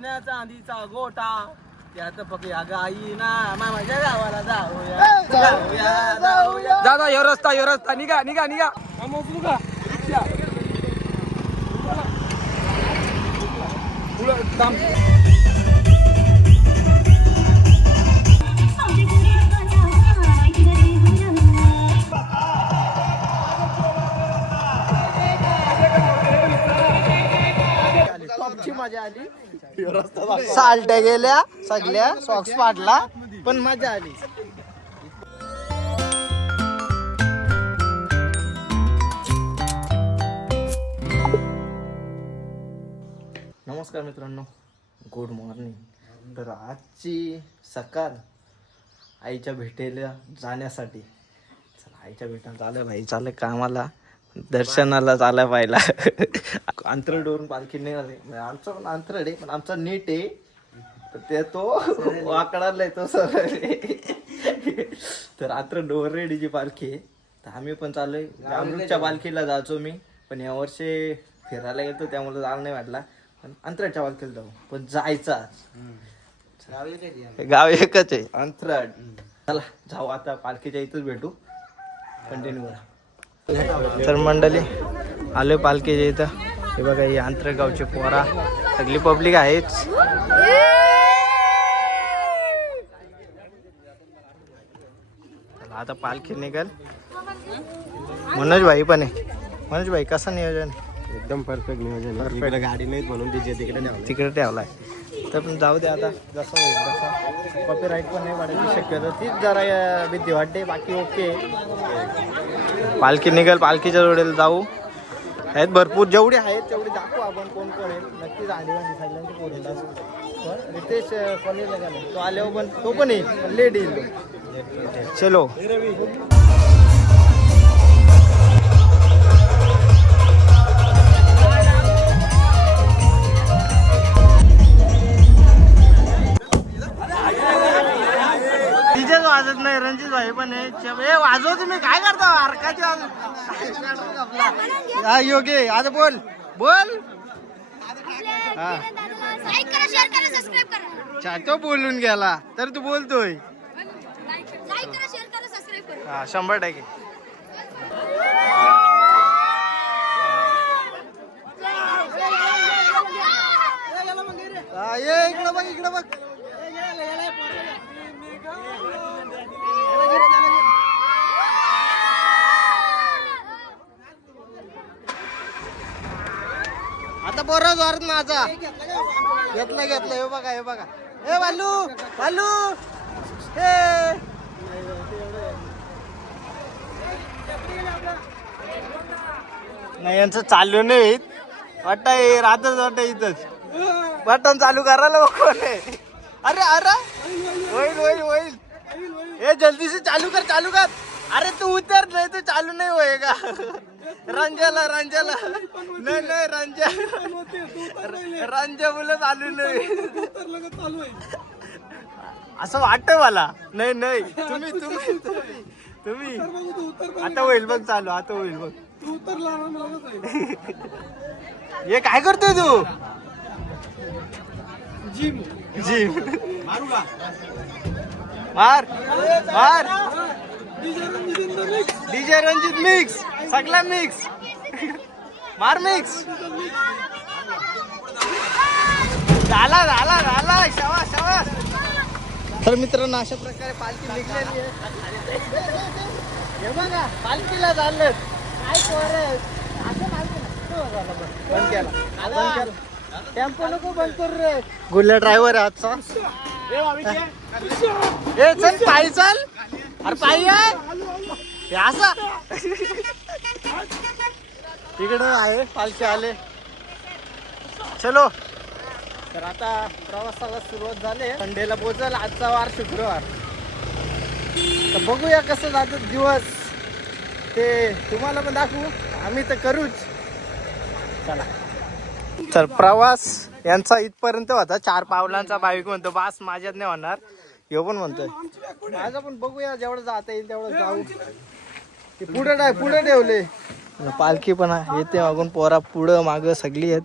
सोन्या चांदीचा गोटा. त्यात गाई ना मामाच्या गावाला जाऊया. जाऊया जाऊया जा जा यो रस्ता यो रस्ता. निघा निघा निघा. मामा उचलू का? पुढं थांब. टॉपची मजा आली. साल्ट्या गेल्या सगळ्या सॉक्स पाडला पण मजा आली. नमस्कार मित्रांनो गुड मॉर्निंग तर आजची सकाळ आईच्या भेटेला जाण्यासाठी. चला आईच्या भेटायला चाललं भाई चाललं कामाला. दर्शनाला चाललं पाहिला. अंतरडवरून पालखी निघाली. म्हणजे आमचं पण अंतरड आहे पण आमचा नीट आहे. तर ते तो वाकडाला तो सर तर अंतरडवर रेडीची पालखी आहे तर आम्ही पण चाललोय. अमृतच्या पालखीला जायचो मी पण या वर्षी फिरायला गेलो त्यामुळे जायला नाही वाटला पण अंतराच्या पालखीला जाऊ. पण जायचा गाव एकच आहे अंतराळ चला जाऊ आता पालखीच्या इथंच भेटू. कंटिन्यू करा. तर मंडळी आलोय पालखीच्या इथं. हे बघा ही आंतरगावची पोरा. सगळी पब्लिक आहेच. आता पालखी निघाल. मनोज भाई पण आहे. मनोज भाई कसं नियोजन? एकदम परफेक्ट नियोजन इकडे गाडी नाहीत म्हणून डीजे तिकडे ठेवलं तिकडे ठेवलाय. तर पण जाऊ दे आता. जसं होईल तसं. कॉपीराईट पण नाही वाढायची शक्यता. तीच जरा भीती वाटते. बाकी ओके पालखी निघेल पालखीच्या जोडेला जाऊ. आहेत भरपूर जेवढे आहेत तेवढे दाखवू आपण कोण कोण आहेत. नक्कीच आले म्हणजे सगळ्यांची पोरीला पण रितेश अं, कॉलेजला गेला. तो आल्यावर पण तो पण येईल. पण लेट येईल चलो. हा योग्य आता बोल बोल हा लाईक करा शेअर करा सबस्क्राईब करा अच्छा, तो बोलून गेला तर तू बोलतोय लाईक करा शेअर करा सबस्क्राईब करा हा शंभर टक्के हा, ये इकडं बघ इकडं बघ आता बरं जोरात माझा घेतलं घेतलं. हे बघा हे बघा. हे भालू भालू. हे. नाही यांचं चालू नाही वाटत राहतच वाटत इथंच. बटन चालू करायला कोण. अरे अरे. होईल होईल होईल. हे जल्दी से चालू कर चालू कर. अरे तू उतर नाही तू चालू नाही होय का? रंजाला रंजाला. नाही नाही रंजा. रंजा बोल चालू नाही असं वाटतं मला. नाही नाही. तुम्ही तुम्ही तुम्ही. आता होईल बघ चालू आता होईल बघ. हे काय करतोय तू? जिम. जिम. मार मार. डीजे रंजित मिक्स सगळा मिक्स मार मिक्स झाला झाला झाला. शवा शवा तर मित्रांनो अशा प्रकारे पालखी निघलेली आहे. हे बघा पालखीला चाललं काय पोरं. असं पालखी झालं बंद. केला. बंद केला. टेम्पो नको बंद करू रे. गुल्ल्या ड्रायव्हर आहे आजचा. ए चल पायी चल. अरे पाहिजे आहे हे तिकडं आहे पालखी आले. चलो. तर आता प्रवासाला सुरुवात झाली संडेला पोचल आजचा वार शुक्रवार. तर बघूया कसं जातात दिवस. ते तुम्हाला पण दाखवू. आम्ही तर करूच. चला. तर प्रवास यांचा इथपर्यंत होता. चार पावलांचा भाविक म्हणतो. बास माझ्यात नाही होणार. ह्यो पण म्हणतोय. माझं पण बघूया जेवढं जाता येईल तेवढं जाऊ. ते पुढे नाही पुढे ठेवले. पालखी पण आहे. येते मागून पोरा पुढं मागं सगळी आहेत.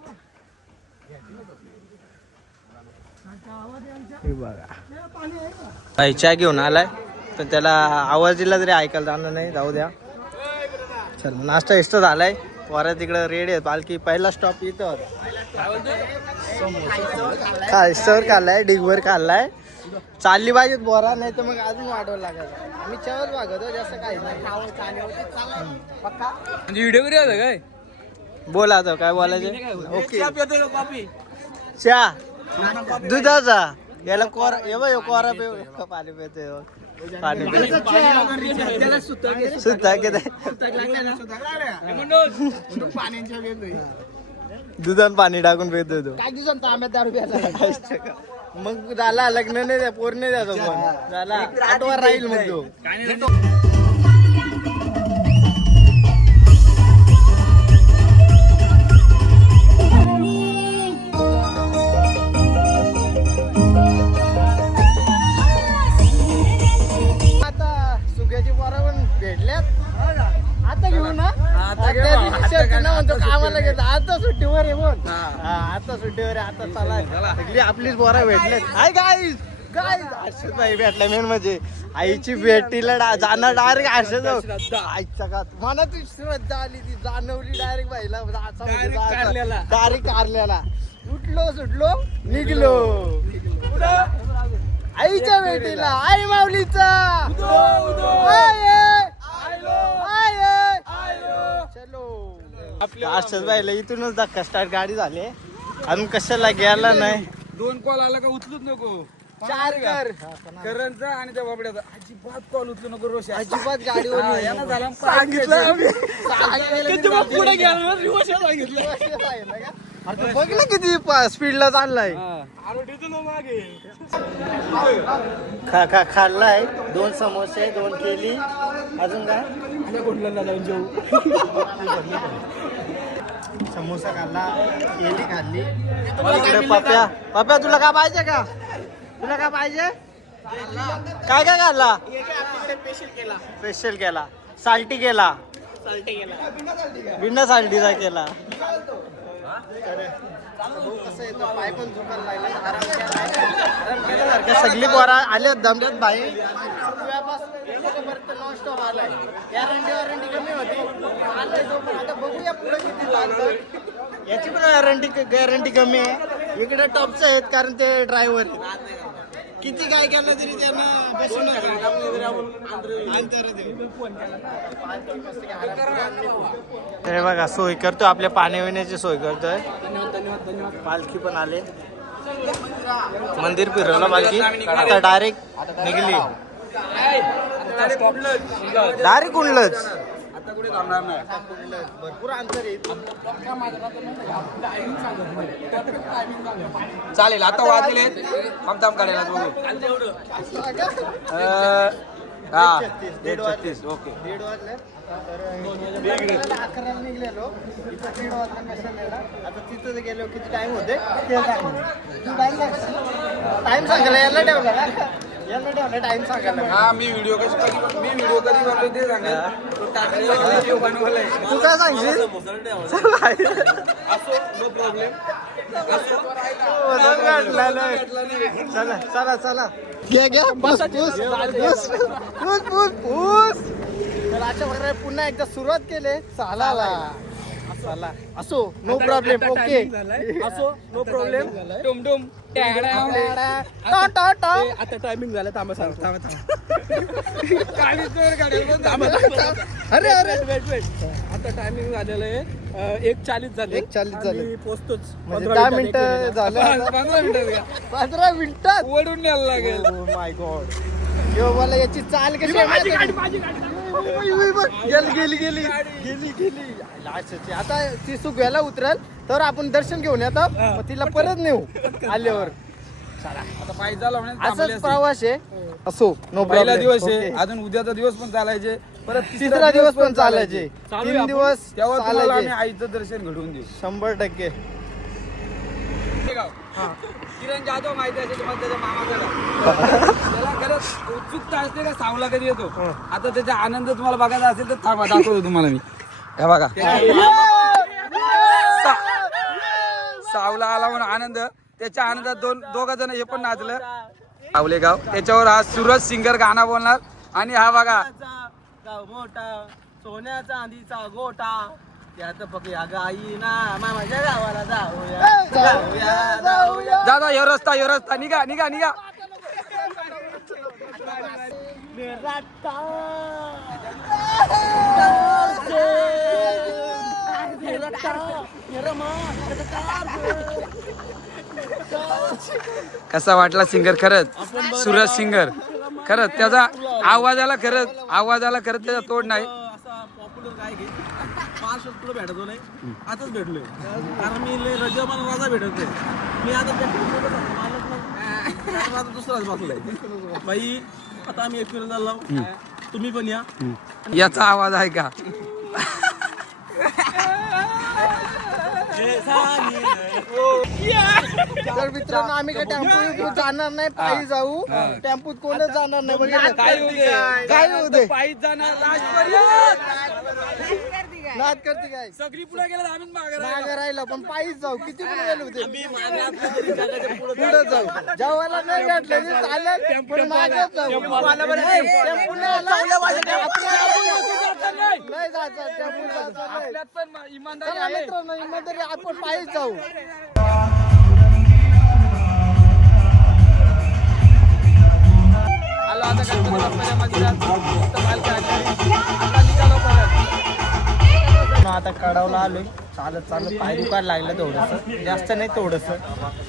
हे बघा. चहा घेऊन आलाय. तर त्याला आवाज दिला तरी ऐकायला जाणार नाही. जाऊ द्या. चल नाश्ता इष्ट झालाय. वरा तिकडं रेडी आहे पालखी पहिला स्टॉप इथं होता. काय स्टोर खाल्लाय डिगवर खाल्लाय. चालली पाहिजेत बोरा नाही तर मग अजून वाढवावं लागेल आम्ही चहाच मागवतो जास्त काही नाही. पक्का? म्हणजे व्हिडिओ कधी होता काय? बोला आता काय बोलायचं? ओके. चहा दुधाचा. याला कोरा ये बघ, ह्यो कोरा पे पाणी पिते. पाणी पिते सुद्धा किती दुधात पाणी टाकून पितो तो. काय दिवसांत तांब्यात दारू प्यायचा? मग झाला लग्न नाही द्या पोर नाही द्यायचा पण झाला. आठवर राहील मग तो सगळी आपलीच बोरा भेटले हाय गाईज गाईज हर्षद भाई भेटला मेन म्हणजे. आईची भेटीला डा- जाणार डायरेक्ट श्रद्धा. आईच्या का मनात श्रद्धा आली ती जाणवली डायरेक्ट भाईला Direct कारल्याला. डायरेक्ट कारल्याला. उठलो सुटलो निघलो. आईच्या भेटीला. आई माऊलीचा. आय, आय, आय. चलो. हर्षद भाईला इथूनच धक्का स्टार्ट गाडी झाली. अजून कशाला गेला नाही. दोन कॉल आला का उचलूच नको. चार कर. करणचा आणि त्या बाबड्याचा. अजिबात कॉल उचलू नको रोष अजिबात गाडीवर हा. यानं झाला सांगितलं आम्ही. सांगितलं पुढे गेला? रिवर्स सांगितलं. अरे तू बघ ना किती स्पीडला चाललाय. खा खा खाल्लाय. दोन समोसे दोन केली. अजून काय? समोसा खाल्ला केली खाल्ली. इकडे पप्या पप्या तुला काय पाहिजे का? तुला काय पाहिजे? काय काय खाल्ला? स्पेशल केला. साल्टी केला. बिना साल्टीचा केला. सगळी पोरा आले दमल्यात बाई. नॉनस्टॉप आलाय गॅरंटी वॉरंटी कमी होती आता बघूया पुढे किती याची पण गॅरंटी गॅरंटी कमी आहे. इकडे टॉपचं आहेत कारण ते ड्रायव्हर किती काय केलं तरी त्यांना बसून अरे बघा सोय करतो आपल्या पाणी पिण्याची सोय करतोय. पालखी पण आले. मंदिर फिरवलं पालखी? आता डायरेक्ट निघली. डायरेक्ट कुंडलच आता कुठे थांबणार नाही. भरपूर अंतर आहे चालेल आता वाजले थांब थांब काढायला बघू. हा दीड. छत्तीस ओके. दीड वाजले. अकराला निघलेलो. इथं दीड वाजता नेला आता तिथं गेलो. किती टाइम होते? टाइम सांगायला याला ठेवला हा मी व्हिडिओ कशी कधी मी व्हिडिओ कधी बनवतो ते सांगेल तो टाकलेला व्हिडिओ बनवलाय. तू काय सांगशील? नो प्रॉब्लेम चला चला चला घ्या घ्या बस पूस पूस पूस पूस पूस तर अशा प्रकारे पुन्हा एकदा सुरुवात केले. चालाला चला असो नो प्रॉब्लेम ओके असो नो प्रॉब्लेम टुम टुम टा टा टा. आता टायमिंग झालं थांबा अरे अरे. आता टायमिंग झालेलं आहे. एक चाळीस झाले. एक चाळीस झाले. आम्ही पोहोचतोच म्हणजे पंधरा दहा मिनिटात मिनिटं झालं. पंधरा मिनिटं घ्या. पंधरा मिनिटात? ओढून न्यायला लागेल. माय गॉड यो मला याची चाल कशी आहे का? गेली गेली गेली. गेली गेली. लास्टची. आता ती सुगव्याला उतरल तर आपण दर्शन घेऊन येतो. मग तिला परत नेऊ आल्यावर. असाच. प्रवास आहे. असो नो पहिला दिवस आहे अजून उद्याचा दिवस पण चालायचे. परत तिसरा दिवस पण चालायचे. तीन. दिवस तेव्हा आईचं दर्शन घडवून देऊ. शंभर टक्के. किरण जाधव माहिती असेल तुम्हाला त्याच्या मामाकडे त्याला खरंच उत्सुकता असते का सावला कधी येतो? आता त्याचा आनंद तुम्हाला बघायचा असेल तर थांबा दाखवतो तुम्हाला मी. हे बघा. सावला आला म्हणून आनंद. त्याच्या आनंदात दोन दोघ जण हे पण नाचलं. सावलेगाव त्याच्यावर हा सूरज सिंगर गाणं बोलणार. आणि हा बघा. गाव मोठा सोन्या चांदीचा गोटा त्यात बघूया गाई ना मामाच्या गावाला जाऊया. जाऊया जाऊया. जा जा ह्यो रस्ता ह्यो रस्ता निघा निघा निघा. कसा वाटला सिंगर खरंच? सूरज सिंगर. खरंच त्याचा आवाजाला खरंच आवाजाला खरंच त्याचा तोड नाही. असा पॉप्युलर घे. पाच वर्ष पुढे भेटतो नाही. आताच भेटलोय. कारण मी लय रजा मला राजा भेटत नाही. मी आता आता दुसराच बसलाय बाई आता आम्ही एक फिल्म झालो तुम्ही पण या. याचा आवाज आहे का? तर मित्रांनो आम्ही काय टेम्पो जाणार नाही पायी जाऊ. टेम्पोत कोणच जाणार नाही काय होऊ दे? पायीच जाणार. नाद करते काय सगळी पुढे गेलं आम्हीच मागे राहिलो. मागे पण पायीच जाऊ. किती पण वेळ होते? पुढे जाऊ. जेवायला नाही भेटलं चालेल पण मागेच जाऊ. नाही जायचं इमानदारी आपण पायीच जाऊ. आलो आता गणपती बाप्पाच्या मंदिरात. आली. आता कडावला आलोय. चालत चालत पाय दुकान लागलं थोडस. जास्त नाही थोडस.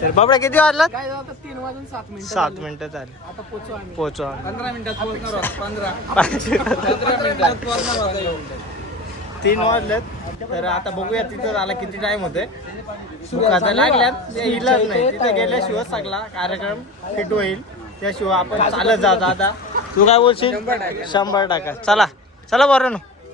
तर बाबड्या किती वाजला तीन वाजून सात मिनिटं सात मिनिटं झाली. आता पोचू आम्ही. पोहोचू आम्ही. पंधरा मिनिटात पोहोचणार आहोत. पंधरा. पंधरा मिनिटात. पोहोचणार आहोत. येऊन. तीन वाजलेत. तर आता बघूया तिथं झाला किती टाइम होते आता लागल्यात. ते इलाज नाही. तिथे गेल्याशिवाय सगळा कार्यक्रम फिट होईल. त्याशिवाय आपण चालत जातो आता तू काय बोलशील? शंभर टक्का चला. चला बरं ना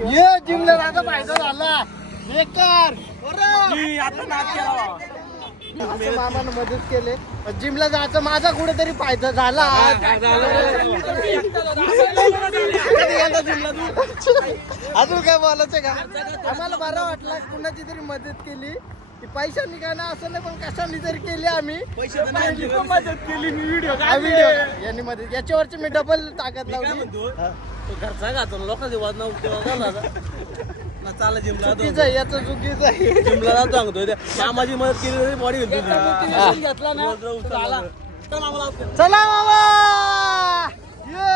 ये जिमला माझा फायदा झाला. बेकार. असं मामानं मदत केले. जिमला जायचं माझा कुठेतरी फायदा झाला? अजून काय बोलायचं का? आम्हाला बरं वाटलं कुणाची तरी मदत केली. पैशांनी काय ना असं नाही पण कशाने तरी केली आम्ही मदत केली मी व्हिडिओ हा व्हिडिओ यांनी मदत याच्यावरची मी डबल ताकद लावली. घरचा घातो लोकांचे चालला जिमला चुकीचं आहे याचं चुकीचं आहे. जिमला जातो मामाची मदत केली तरी बॉडी घेतला ना. चला. चला. मामा ये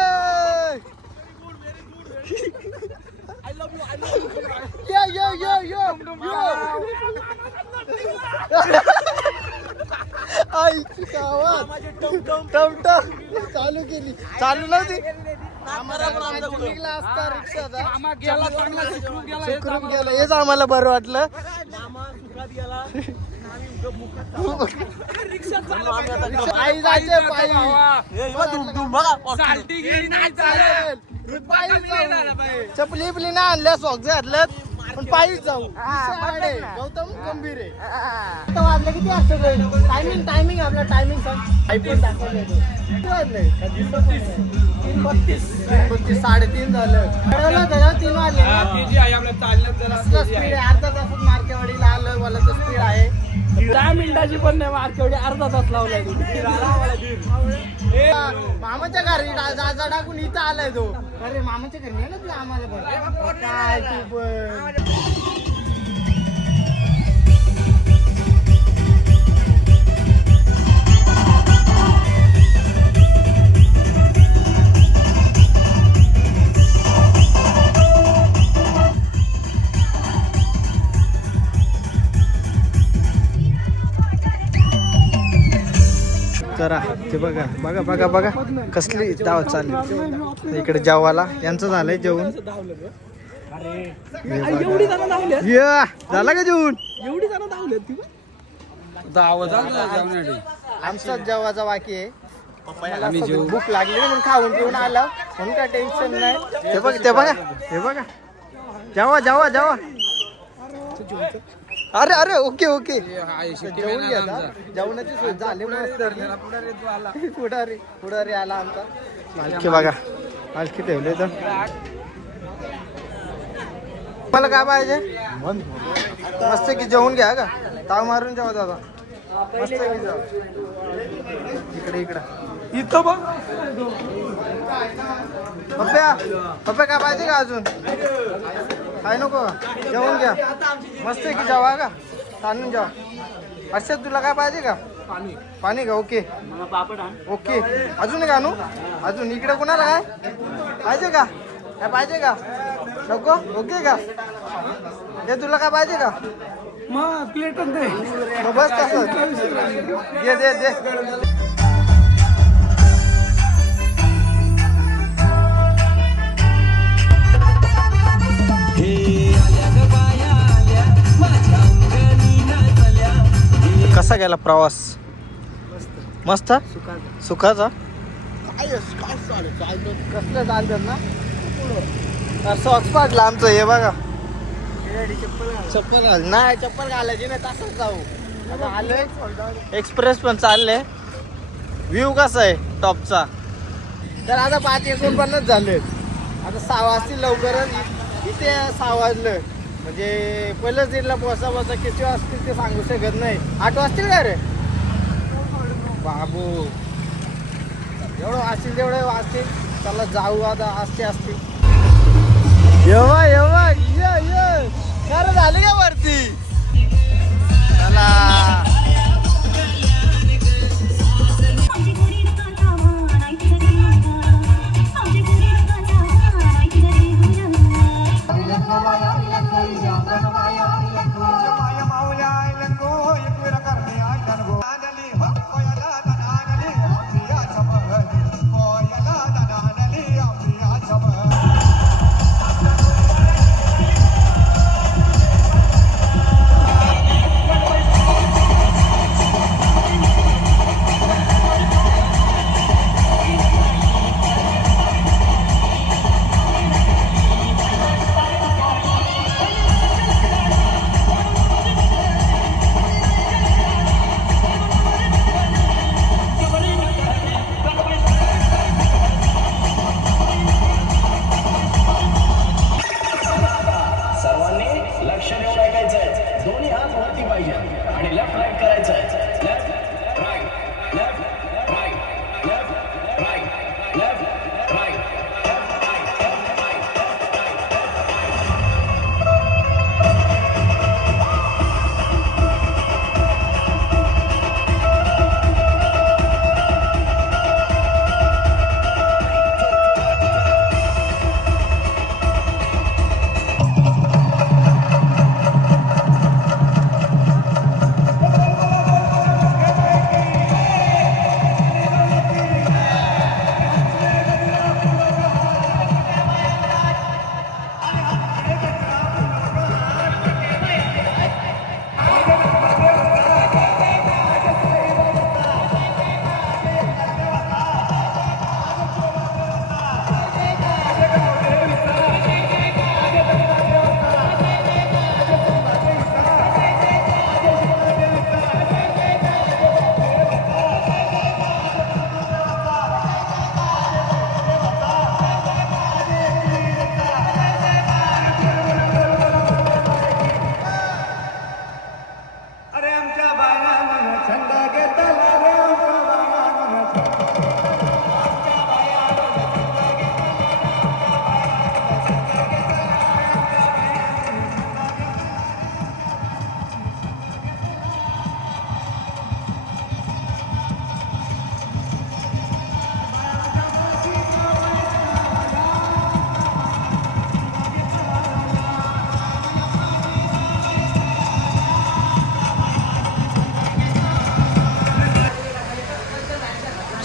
यो यो यो यो यो आईची गावात. टमटम. चालू केली. चालू नव्हती. निघला असता रिक्षाचा. गेला हे हेच आम्हाला बरं वाटलं. पायी जायचे पायी. चालेल. पायी चपली बिपली नाही आणल्या सॉक्स घातल्यात. पण पायीच जाऊ. गौतम गंभीर आहे. आता वाजले किती वाजता टायमिंग टायमिंग आपला टायमिंग सांग. दाखवले किती वाजले? तीन बत्तीस? तीन बत्तीस. साडेतीन झालं. ठरवलं होतं ना तीन वाजले ना? चालण्यात जरा स्पीड. आहे? अर्धा तासात मार्केवाडीला आलं मला मिनिटाची पण नाही मार्केवडी अर्धा तास लावलाय मामाच्या घरी डा- जा जा टाकून इथं आलाय तो. अरे मामाच्या घरी नाही ना तू आम्हाला पण? काय तू पण? जरा ते बघा बघा बघा बघा कसली धाव चालली. इकडे जेवाला यांचं झालंय जेवण. झाला का जेवण? एवढी ती आमचाच जेवाचा बाकी आहे. भूक लागली म्हणून खाऊन पिऊन आला. म्हणून काय टेन्शन नाही. हे बघ ते बघा हे बघा. जेवा जेवा जेवा. अरे अरे ओके ओके. जेवून घ्या. आता. जेवणाची सोय झाली मस्त पुढारी. पुढारी पुढारी आला आमचा. मालकी बघा. मालकी ठेवले तर. मला काय पाहिजे? मस्त की जेवून घ्या का? ताव मारून जेवा दादा. मस्त की जेवा. इकडे इकडे. इथं बघ. पप्प्या पप्प्या काय पाहिजे का अजून? काय नको? जेवून घ्या. मस्त की जेवा का? ताणून जेवा. हर्षद तुला काय पाहिजे का? पाणी. का ओके. ओके. अजून एक आणू? अजून इकडे कोणाला काय? पाहिजे का? काय पाहिजे का? नको? ओके का? हे तुला काय पाहिजे का? मग प्लेट दे. बस तसं दे दे दे कसा गेला प्रवास? मस्त. सुखाचा. कसलं चालतात ना? सॉक्स पाडला आमचं हे बघा. चप्पल घाल. नाही चप्पल घालायची नाही तसंच जाऊ. आलोय. एक्सप्रेस पण चालले व्ह्यू कसा आहे टॉपचा तर आता पाच एकोणपन्नास झाले आता सहा वाजतील लवकरच. इथे सहा वाजलं म्हणजे पहिल्याच दिनला पोचा पोचा किती वाजतील ते सांगू शकत नाही. आठ वाजतील का रे? बाबू. एवढं वाचतील तेवढं वाचतील चला जाऊ आता असते असतील. येवा येवा ये ये. खरं झाली का वरती? चला. आणि लेफ्ट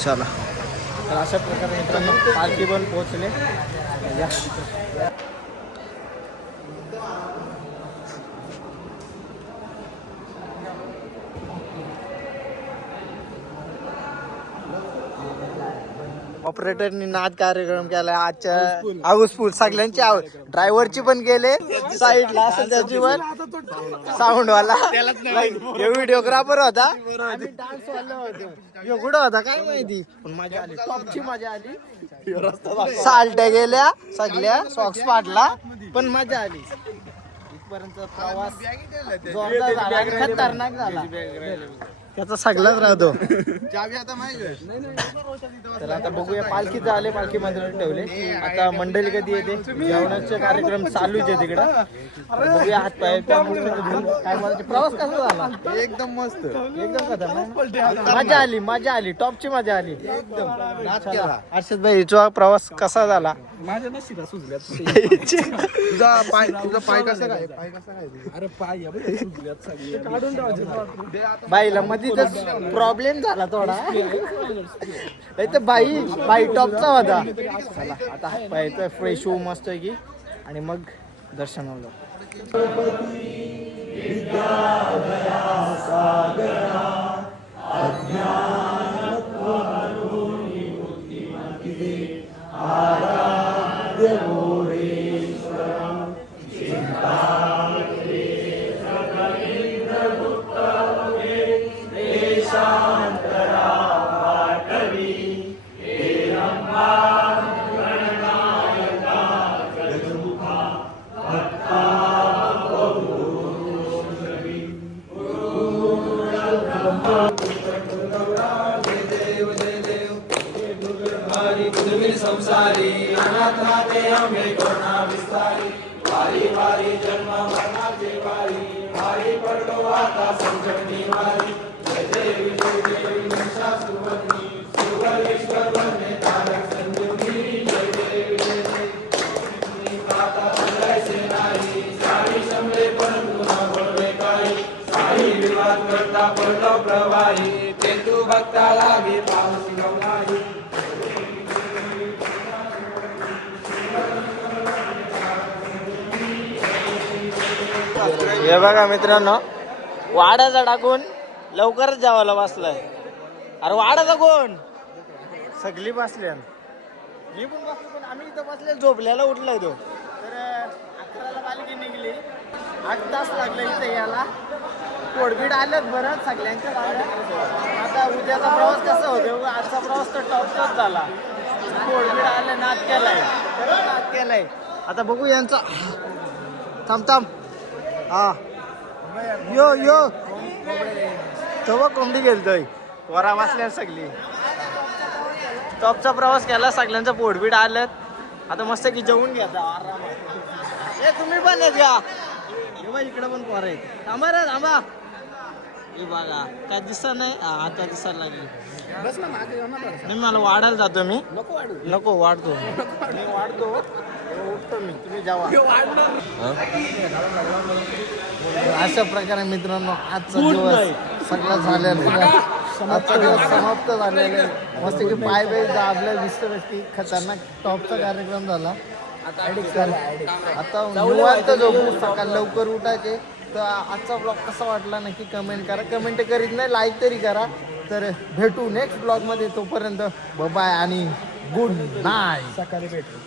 चला तर अशा प्रकारे मित्रांनो पालखी पण पोहोचले. ऑपरेटरनी नाद कार्यक्रम केला आजच्या हाऊसफुल. सगळ्यांची ड्रायव्हरची पण गेले साईडला असेल त्याची पण साऊंड वाला हे व्हिडिओग्राफर होता. आम्ही डान्स वाला होतो. कुठं होता काय माहिती? पण मजा आली. टॉपची मजा आली. साल्ट्या गेल्या सगळ्या सॉक्स पाडला पण मजा आली. इथपर्यंत प्रवास खतरनाक झाला. त्याचा सगळाच राहतो तर आता बघूया पालखी झाले पालखी मंदिरात ठेवले. आता मंडळी कधी येते? जेवणाचे कार्यक्रम चालूच आहे तिकडं. बघूया हात पाय. काय बोलायचे. प्रवास कसा झाला? एकदम मस्त. एकदम खतरनाक मजा आली मजा आली टॉपची मजा आली. एकदम. अर्षद भाई तुझा प्रवास कसा झाला? माझ्या नशिबा तुझा पाय तुझा पाय कसा काय? पाय कसा काय? अरे पाय या बघ, सगळे. ठेवायचे तिथं प्रॉब्लेम झाला थोडा. नाही तर बाई बाई टॉपचा होता. चला आता हात पाय फ्रेश होऊ मस्त आहे की. आणि मग संसारी अनाथनाथे आम्ही करुणा विस्तारी वारी वारी जन्म मरणाचे वारी वारी पडलो आता संकटी जय देवी जय देवी महिषासुरवरणी दर्शनाला जाऊ. हे बघा मित्रांनो वाड्याचा टाकून लवकरच जेवायला बसलाय. अरे वाड्याचा कोण? सगळी बसली मी पण बसलो पण आम्ही इथं बसले झोपल्याला उठलाय तो. अकराला पालखी निघली. आठ तास लागले इथे याला कोडबीड आलं बरं सगळ्यांच्या गाड्या आता उद्याचा प्रवास कसा होतो? आजचा प्रवास तर टॉपचाच झाला. कोडबीड आलं नाद केलाय. खरंच नाद केलाय. आता बघू यांचा. थांब थांब. हा. यो यो. तो कोंबडी गेलतोय. वरा वाचल्या सगळी. टॉपचा प्रवास केला सगळ्यांचा पोटबीड आलं. आता मस्त की जेवून घ्या आरामात. ए तुम्ही पण येत घ्या हे इकडे पण पोर आहे थांबा रे थांबा. हे बघा काय दिसत नाही? हा, आता दिसायला लागली. बस ना मागे ना. नाही मला वाढायला जातो मी. नको वाढू. नको वाढतो. मी वाढतो. उठतो मी. तुम्ही जावा. अशा प्रकारे मित्रांनो आजचा दिवस सगळा झालेला आजचा दिवस समाप्त झालेला आहे. मस्त की पाय बाय दाबल्या दिसत की खतरनाक टॉपचा कार्यक्रम झाला. तर आता निवांत झोपू सकाळ लवकर उठायचे. तर आजचा ब्लॉग कसा वाटला नक्की कमेंट करा. कमेंट करीत नाही लाईक तरी करा. तर भेटू नेक्स्ट ब्लॉगमध्ये तोपर्यंत बाय आणि गुड नाईट सकाळी भेटू.